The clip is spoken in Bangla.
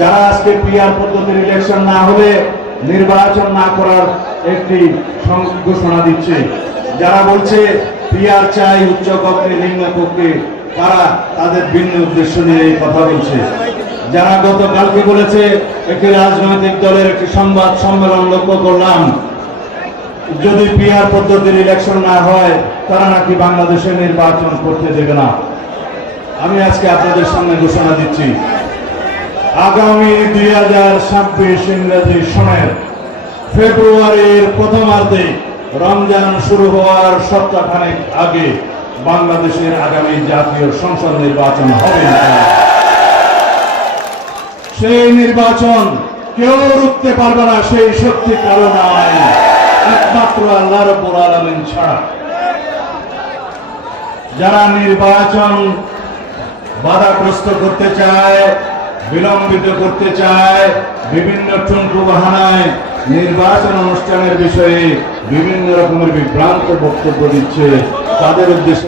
যারা আজকে পিআর পদ্ধতির ইলেকশন না হলে নির্বাচন না করার একটি ঘোষণা দিচ্ছে। যারা বলছে পিআর চাই উচ্চ কক্ষে, নিম্ন কক্ষে, তারা তাদের ভিন্ন উদ্দেশ্য নিয়ে এই কথা বলছে। যারা গতকালকে বলেছে একটি রাজনৈতিক দলের একটি সংবাদ সম্মেলন লক্ষ্য করলাম, যদি পিআর পদ্ধতির ইলেকশন না হয়, তারা নাকি বাংলাদেশে নির্বাচন করতে দেবে না। আমি আজকে আপনাদের সামনে ঘোষণা দিচ্ছি। আগামী দুই হাজার ছাব্বিশ ইংরেজি সনের ফেব্রুয়ারির প্রথমার্ধে রমজান শুরু হওয়ার সপ্তাহখানেক আগে বাংলাদেশের আগামী জাতীয় সংসদ নির্বাচন হবে সেই নির্বাচন কেউ রুখতে পারবে না, সেই শক্তি কারও একমাত্র আল্লাহ রব্বুল আলামিন ছাড়া। যারা নির্বাচন বাধাগ্রস্ত করতে চায় বিলম্বিত করতে চায় বিভিন্ন ঠুঙ্কু বাহানায় নির্বাচন অনুষ্ঠানের বিষয়ে বিভিন্ন রকমের বিভ্রান্ত বক্তব্য দিচ্ছে। তাদের উদ্দেশ্যে